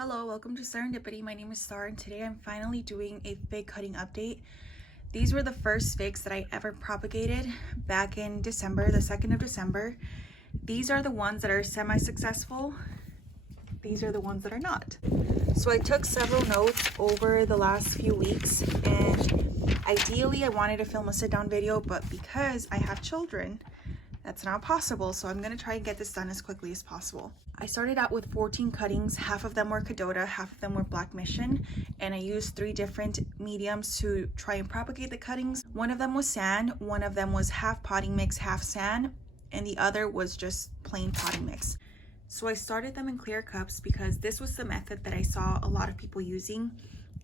Hello, welcome to Serendipity. My name is Star and today I'm finally doing a fig cutting update. These were the first figs that I ever propagated back in December, the 2nd of December. These are the ones that are semi-successful. These are the ones that are not. So I took several notes over the last few weeks, and ideally I wanted to film a sit-down video, but because I have children, that's not possible. So I'm gonna try and get this done as quickly as possible. I started out with 14 cuttings. Half of them were Cadota, half of them were Black Mission, and I used 3 different mediums to try and propagate the cuttings. One of them was sand, one of them was half potting mix, half sand, and the other was just plain potting mix. So I started them in clear cups because this was the method that I saw a lot of people using,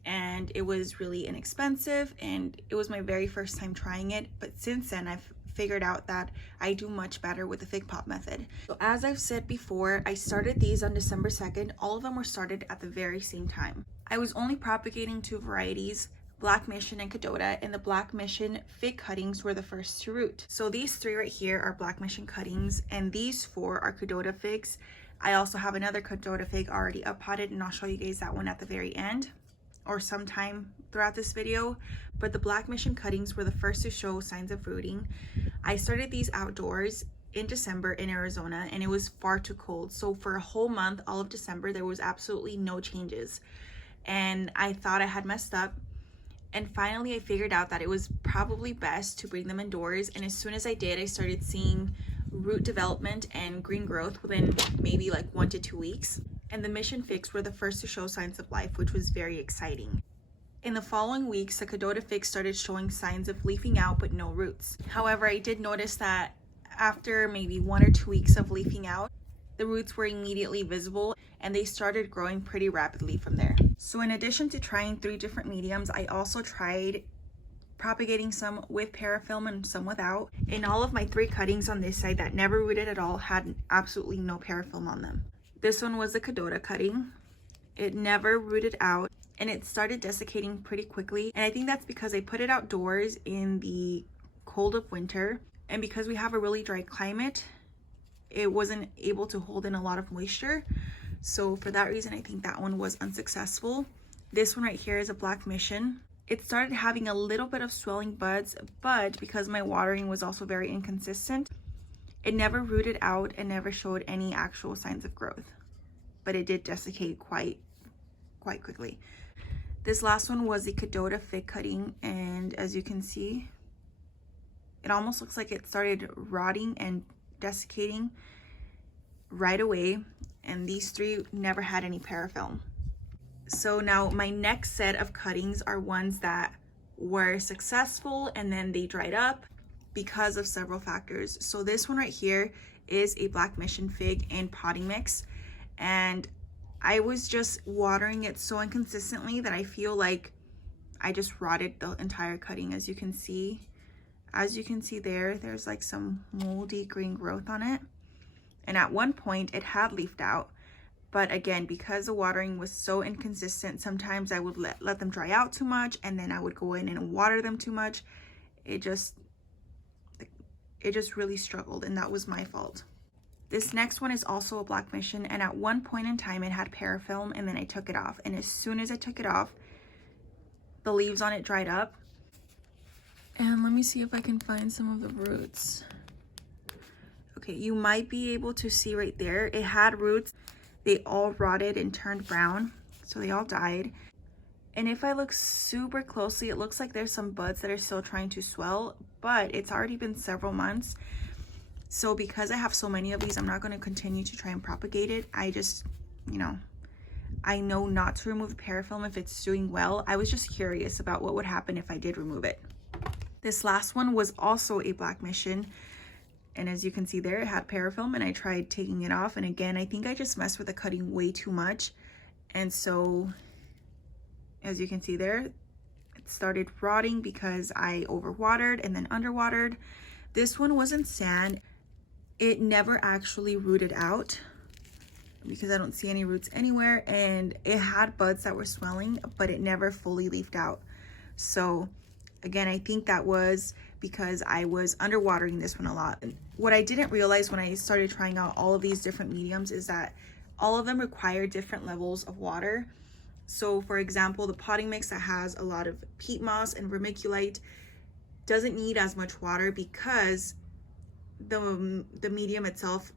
and it was really inexpensive, and it was my very first time trying it. But since then I've figured out that I do much better with the fig pop method. So as I've said before, I started these on December 2nd. All of them were started at the very same time. I was only propagating 2 varieties, Black Mission and Cadota, and the Black Mission fig cuttings were the first to root. So these 3 right here are Black Mission cuttings, and these 4 are Cadota figs. I also have another Cadota fig already up potted, and I'll show you guys that one at the very end or sometime throughout this video. But the Black Mission cuttings were the first to show signs of rooting. I started these outdoors in December in Arizona, and it was far too cold. So for a whole month, all of December, there was absolutely no changes. And I thought I had messed up. And finally, I figured out that it was probably best to bring them indoors. And as soon as I did, I started seeing root development and green growth within maybe like 1 to 2 weeks. And the Mission figs were the first to show signs of life, which was very exciting. In the following weeks, the Cadota figs started showing signs of leafing out but no roots. However, I did notice that after maybe 1 or 2 weeks of leafing out, the roots were immediately visible and they started growing pretty rapidly from there. So in addition to trying 3 different mediums, I also tried propagating some with Parafilm and some without. And all of my 3 cuttings on this side that never rooted at all had absolutely no Parafilm on them. This one was the Cadota cutting. It never rooted out, and it started desiccating pretty quickly. And I think that's because I put it outdoors in the cold of winter, and because we have a really dry climate, it wasn't able to hold in a lot of moisture. So for that reason, I think that one was unsuccessful. This one right here is a Black Mission. It started having a little bit of swelling buds, but because my watering was also very inconsistent, it never rooted out and never showed any actual signs of growth, but it did desiccate quite quickly. This last one was the Cadota fig cutting, and as you can see, it almost looks like it started rotting and desiccating right away, and these 3 never had any Parafilm. So now my next set of cuttings are ones that were successful and then they dried up because of several factors. So this one right here is a Black Mission fig and potting mix, and I was just watering it so inconsistently that I feel like I just rotted the entire cutting. As you can see there, there's like some moldy green growth on it, and at one point it had leafed out, but again, because the watering was so inconsistent, sometimes I would let them dry out too much, and then I would go in and water them too much. It just really struggled, and that was my fault. This next one is also a Black Mission, and at one point in time it had Parafilm, and then I took it off, and as soon as I took it off, the leaves on it dried up. And let me see if I can find some of the roots. Okay, you might be able to see right there, it had roots. They all rotted and turned brown, so they all died. And if I look super closely, it looks like there's some buds that are still trying to swell, but it's already been several months. So because I have so many of these, I'm not going to continue to try and propagate it. I just, I know not to remove the Parafilm if it's doing well. I was just curious about what would happen if I did remove it. This last one was also a Black Mission, and as you can see there, it had Parafilm, and I tried taking it off, and again, I think I just messed with the cutting way too much, and so as you can see there, it started rotting because I overwatered and then underwatered. This one was in sand. It never actually rooted out because I don't see any roots anywhere, and it had buds that were swelling, but it never fully leafed out. So again, I think that was because I was underwatering this one a lot. And what I didn't realize when I started trying out all of these different mediums is that all of them require different levels of water. So for example, the potting mix that has a lot of peat moss and vermiculite doesn't need as much water because the medium itself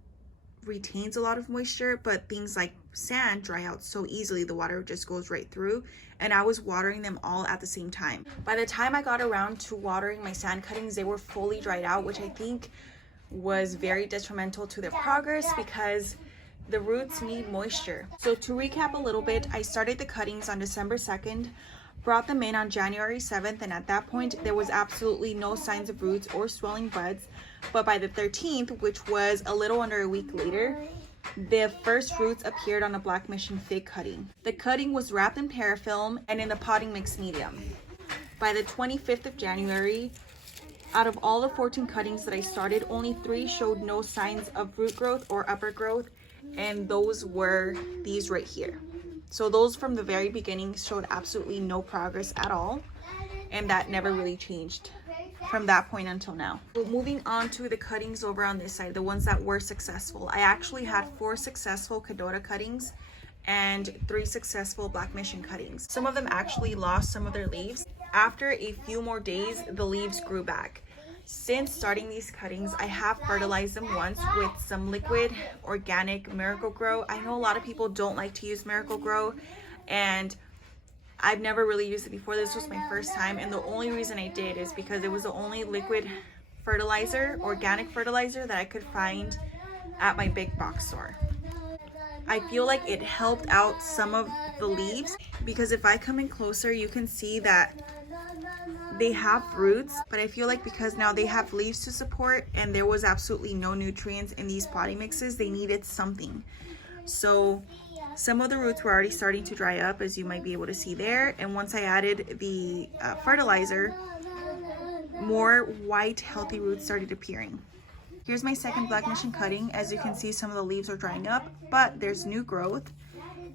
retains a lot of moisture, but things like sand dry out so easily, the water just goes right through. And I was watering them all at the same time. By the time I got around to watering my sand cuttings, they were fully dried out, which I think was very detrimental to their progress because the roots need moisture. So to recap a little bit, I started the cuttings on December 2nd, brought them in on January 7th, and at that point there was absolutely no signs of roots or swelling buds. But by the 13th, which was a little under a week later, the first roots appeared on a Black Mission fig cutting. The cutting was wrapped in parafilm and in the potting mix medium. By the 25th of January, out of all the 14 cuttings that I started, only 3 showed no signs of root growth or upper growth, and those were these right here. So those from the very beginning showed absolutely no progress at all, and that never really changed from that point until now. So moving on to the cuttings over on this side, the ones that were successful. I actually had 4 successful Cadota cuttings and 3 successful Black Mission cuttings. Some of them actually lost some of their leaves. After a few more days, the leaves grew back. Since starting these cuttings, I have fertilized them once with some liquid organic Miracle-Gro. I know a lot of people don't like to use Miracle-Gro, and I've never really used it before. This was my first time, and the only reason I did is because it was the only liquid fertilizer, organic fertilizer, that I could find at my big box store. I feel like it helped out some of the leaves, because if I come in closer, you can see that they have roots, but I feel like because now they have leaves to support and there was absolutely no nutrients in these potting mixes, they needed something. So some of the roots were already starting to dry up, as you might be able to see there. And once I added the fertilizer, more white, healthy roots started appearing. Here's my second Black Mission cutting. As you can see, some of the leaves are drying up, but there's new growth,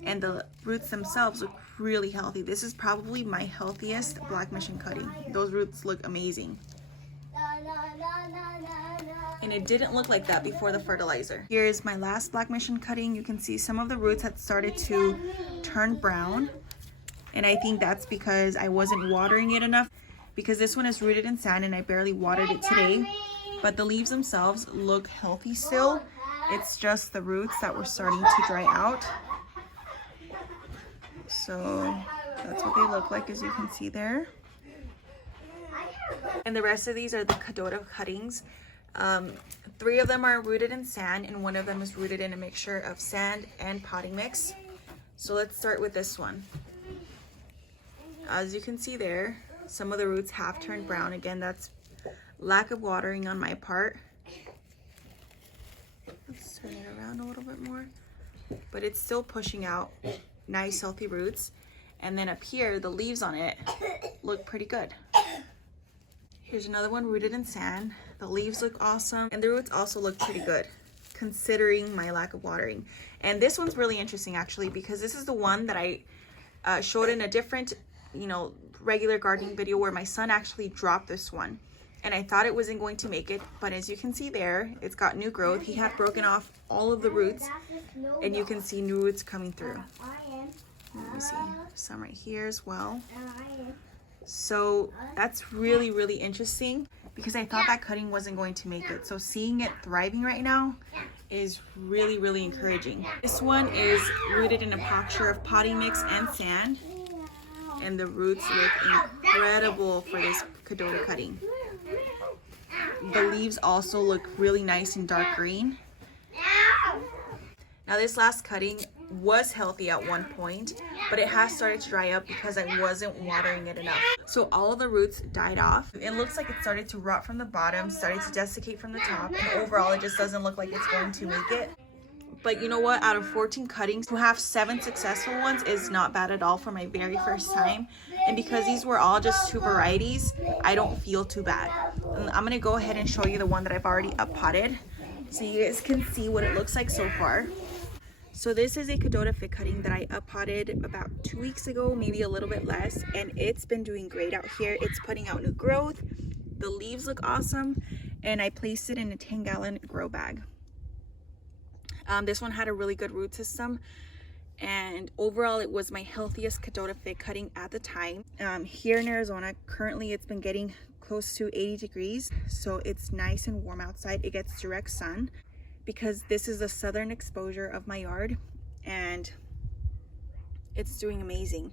and the roots themselves look really healthy. This is probably my healthiest Black Mission cutting. Those roots look amazing. And it didn't look like that before the fertilizer. Here's my last Black Mission cutting. You can see some of the roots had started to turn brown, and I think that's because I wasn't watering it enough, because this one is rooted in sand and I barely watered it today. But the leaves themselves look healthy still. It's just the roots that were starting to dry out. So that's what they look like, as you can see there. And the rest of these are the Cadota cuttings. 3 of them are rooted in sand, and 1 of them is rooted in a mixture of sand and potting mix. So let's start with this one. As you can see there, some of the roots have turned brown. Again, that's lack of watering on my part. Let's turn it around a little bit more. But it's still pushing out nice healthy roots. And then up here, the leaves on it look pretty good. Here's another one rooted in sand. The leaves look awesome, and the roots also look pretty good considering my lack of watering. And this one's really interesting actually, because this is the one that I showed in a different, regular gardening video, where my son actually dropped this one. And I thought it wasn't going to make it, but as you can see there, it's got new growth. He had broken off all of the roots, and you can see new roots coming through. Let me see, some right here as well. So that's really, really interesting, because I thought that cutting wasn't going to make it. So seeing it thriving right now is really, really encouraging. This one is rooted in a mixture of potting mix and sand, and the roots look incredible for this Cadota cutting. The leaves also look really nice and dark green. Now this last cutting was healthy at one point, but it has started to dry up because I wasn't watering it enough. So all of the roots died off. It looks like it started to rot from the bottom, started to desiccate from the top, and overall it just doesn't look like it's going to make it. But you know what? Out of 14 cuttings, to have 7 successful ones is not bad at all for my very first time. And because these were all just 2 varieties, I don't feel too bad. And I'm gonna go ahead and show you the one that I've already up-potted, so you guys can see what it looks like so far. So this is a Cadota fig cutting that I up-potted about 2 weeks ago, maybe a little bit less, and it's been doing great out here. It's putting out new growth, the leaves look awesome, and I placed it in a 10-gallon grow bag. This one had a really good root system, and overall it was my healthiest Cadota fig cutting at the time. Here in Arizona currently it's been getting close to 80 degrees, so it's nice and warm outside. It gets direct sun because this is the southern exposure of my yard, and it's doing amazing.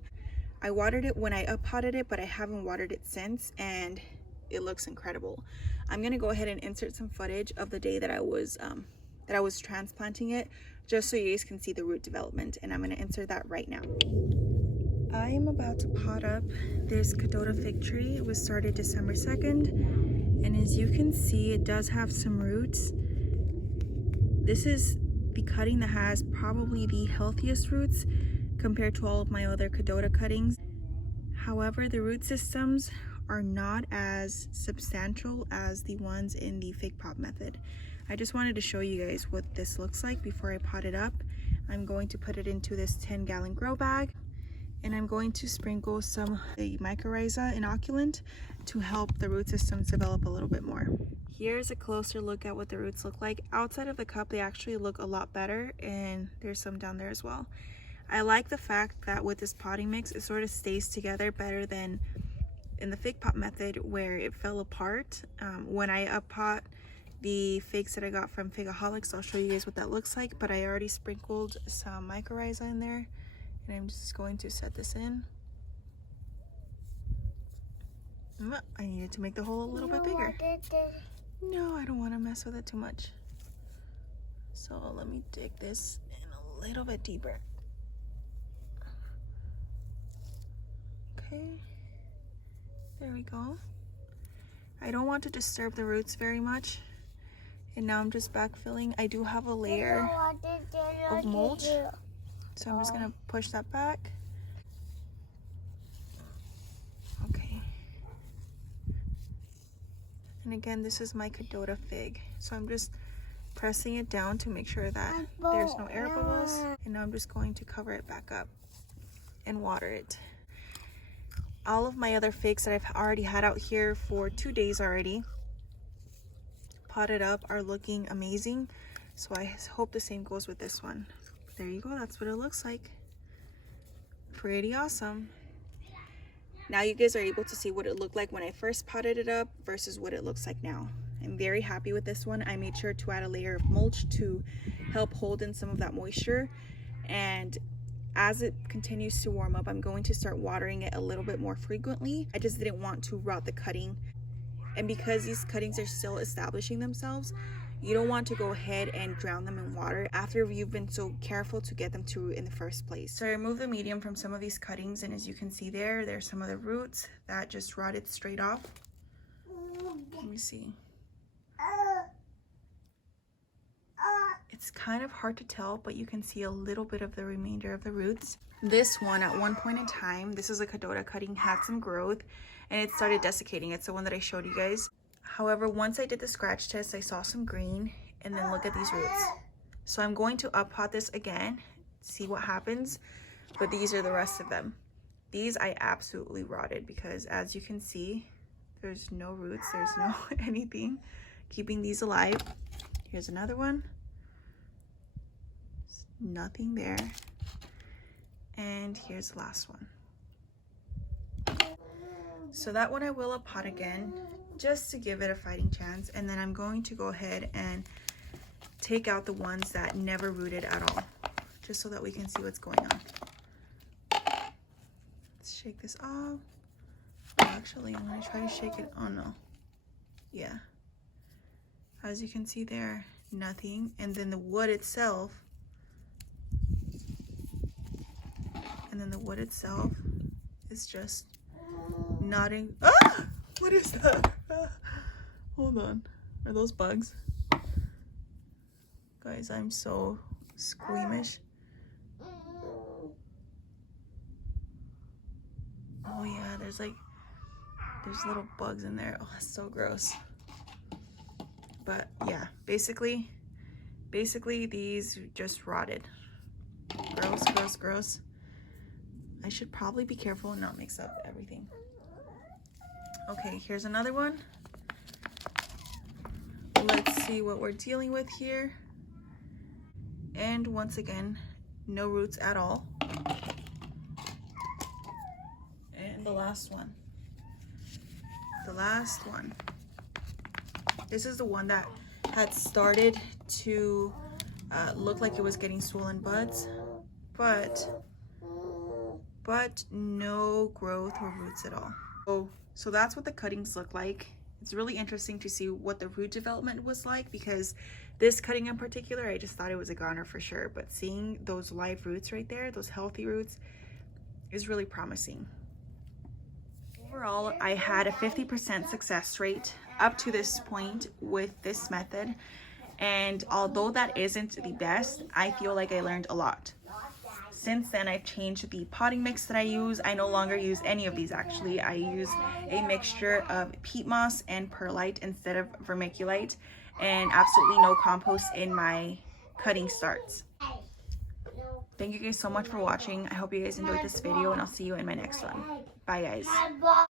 I watered it when I uppotted it, but I haven't watered it since, and it looks incredible. I'm gonna go ahead and insert some footage of the day that I was transplanting it, just so you guys can see the root development, and I'm gonna insert that right now. I am about to pot up this Cadota fig tree. It was started December 2nd, and as you can see, it does have some roots. This is the cutting that has probably the healthiest roots compared to all of my other Cadota cuttings. However, the root systems are not as substantial as the ones in the fig pot method. I just wanted to show you guys what this looks like before I pot it up. I'm going to put it into this 10-gallon grow bag, and I'm going to sprinkle some of the mycorrhiza inoculant to help the root systems develop a little bit more. Here's a closer look at what the roots look like. Outside of the cup, they actually look a lot better, and there's some down there as well. I like the fact that with this potting mix, it sort of stays together better than in the fig pot method where it fell apart. When I uppot the figs that I got from Figaholics, I'll show you guys what that looks like, but I already sprinkled some mycorrhiza in there, and I'm just going to set this in. I needed to make the hole a little bit bigger. No, I don't want to mess with it too much. So let me dig this in a little bit deeper. Okay, there we go. I don't want to disturb the roots very much. And now I'm just backfilling. I do have a layer of mulch, so I'm just gonna push that back. Okay. And again, this is my Cadota fig. So I'm just pressing it down to make sure that there's no air bubbles. And now I'm just going to cover it back up and water it. All of my other figs that I've already had out here for 2 days already, potted up, are looking amazing. So I hope the same goes with this one. There you go, that's what it looks like. Pretty awesome. Now you guys are able to see what it looked like when I first potted it up versus what it looks like now. I'm very happy with this one. I made sure to add a layer of mulch to help hold in some of that moisture, and as it continues to warm up, I'm going to start watering it a little bit more frequently. I just didn't want to rot the cutting, and because these cuttings are still establishing themselves, you don't want to go ahead and drown them in water after you've been so careful to get them to root in the first place. So I removed the medium from some of these cuttings, and as you can see there's some of the roots that just rotted straight off. Let me see. It's kind of hard to tell, but you can see a little bit of the remainder of the roots. This one, at one point in time, this is a Cadota cutting, had some growth, and it started desiccating. It's the one that I showed you guys. However, once I did the scratch test, I saw some green, and then look at these roots. So I'm going to uppot this again, see what happens, but these are the rest of them. These I absolutely rotted because, as you can see, there's no roots, there's no anything keeping these alive. Here's another one. Nothing there. And here's the last one. So that one I will uppot again just to give it a fighting chance, and then I'm going to go ahead and take out the ones that never rooted at all, just so that we can see what's going on. Let's shake this off. Oh, actually, I'm going to try to shake it. Oh no. Yeah. As you can see there, nothing. And then the wood itself, is just nodding. Ah! What is that? Ah! Hold on. Are those bugs? Guys, I'm so squeamish. Oh yeah, there's little bugs in there. Oh, that's so gross. But yeah, basically these just rotted. Gross, gross, gross. I should probably be careful and not mix up everything. Okay, here's another one. Let's see what we're dealing with here. And once again, no roots at all. And the last one. The last one. This is the one that had started to look like it was getting swollen buds, but no growth or roots at all. So that's what the cuttings look like. It's really interesting to see what the root development was like, because this cutting in particular, I just thought it was a goner for sure, but seeing those live roots right there, those healthy roots, is really promising. Overall, I had a 50% success rate up to this point with this method, and although that isn't the best, I feel like I learned a lot. Since then, I've changed the potting mix that I use. I no longer use any of these actually. I use a mixture of peat moss and perlite instead of vermiculite, and absolutely no compost in my cutting starts. Thank you guys so much for watching. I hope you guys enjoyed this video, and I'll see you in my next one. Bye guys.